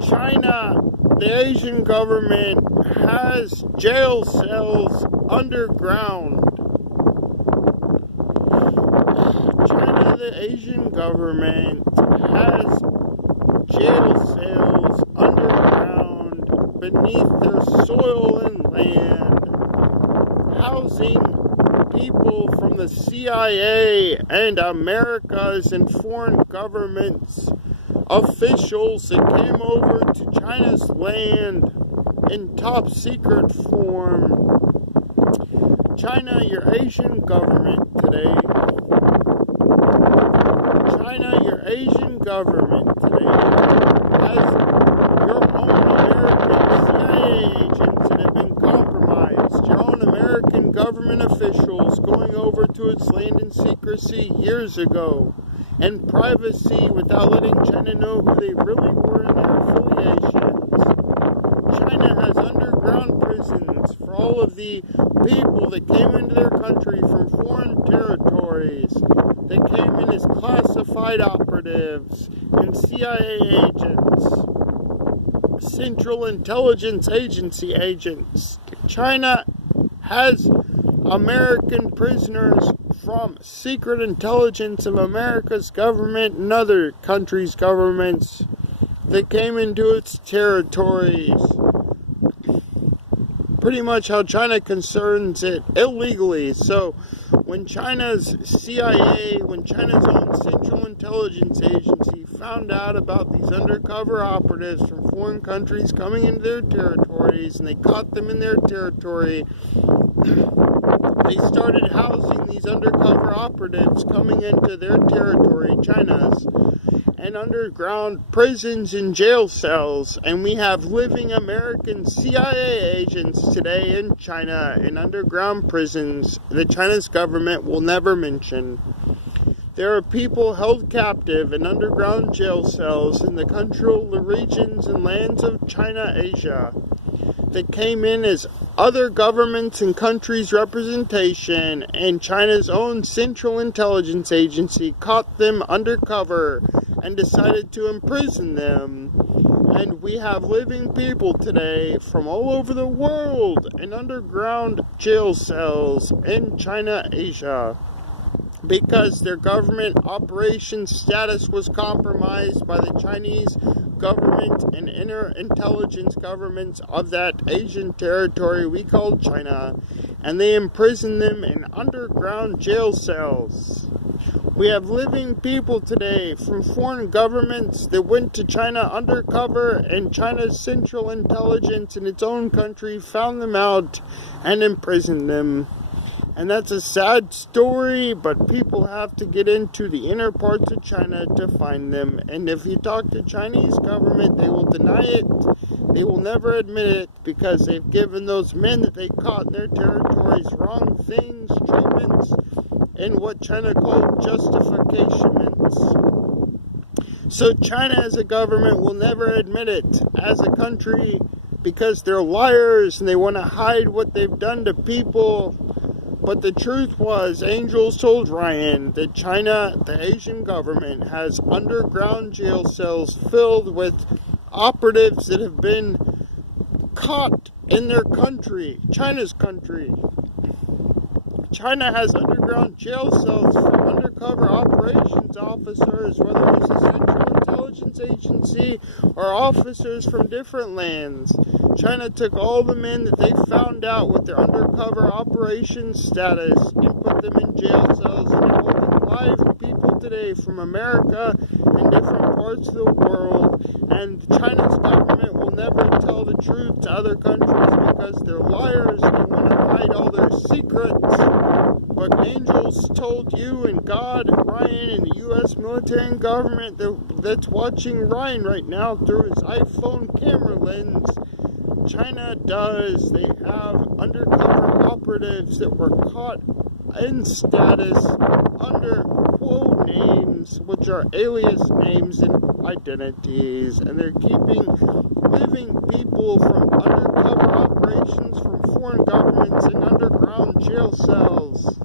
China, the Asian government, has jail cells underground. China, the Asian government, has jail cells underground beneath their soil and land, housing people from the CIA and America's and foreign governments, officials that came over to China's land in top secret form. China, your Asian government today. China, your Asian government today has your own American CIA agents that have been compromised. Your own American government officials going over to its land in secrecy years ago, and privacy without letting China know who they really were in their affiliations. China has underground prisons for all of the people that came into their country from foreign territories, that came in as classified operatives and CIA agents, Central Intelligence Agency agents. China has American prisoners from secret intelligence of America's government and other countries' governments that came into its territories. Pretty much how China concerns it illegally. So when China's CIA, when China's own Central Intelligence Agency found out about these undercover operatives from foreign countries coming into their territories, and they caught them in their territory, they started housing these undercover operatives coming into their territory, China's, and underground prisons and jail cells. And we have living American CIA agents today in China in underground prisons that China's government will never mention. There are people held captive in underground jail cells in the country, regions, and lands of China, Asia, that came in as other governments and countries' representation, and China's own Central Intelligence Agency caught them undercover and decided to imprison them. And we have living people today from all over the world in underground jail cells in China, Asia, because their government operations status was compromised by the Chinese government and inter-intelligence governments of that Asian territory we call China, and they imprisoned them in underground jail cells. We have living people today from foreign governments that went to China undercover, and China's Central Intelligence in its own country found them out and imprisoned them. And that's a sad story, but people have to get into the inner parts of China to find them. And if you talk to Chinese government, they will deny it. They will never admit it, because they've given those men that they caught in their territories wrong things, treatments, and what China called justifications. So China as a government will never admit it as a country, because they're liars and they want to hide what they've done to people. But the truth was, angels told Ryan that China, the Asian government, has underground jail cells filled with operatives that have been caught in their country, China's country. China has underground jail cells for undercover operations officers, whether it's a Central Intelligence Agency or officers from different lands. China took all the men that they found out with their undercover operations status and put them in jail cells, and they're holding live people today from America and different parts of the world. And China's government will never tell the truth to other countries, because they're liars and they want to hide all their secrets. But angels told you and God and Ryan and the U.S. military and government that's watching Ryan right now through his iPhone camera lens. China does. They have undercover operatives that were caught in status under quote names, which are alias names and identities, and they're keeping living people from undercover operations from foreign governments in underground jail cells.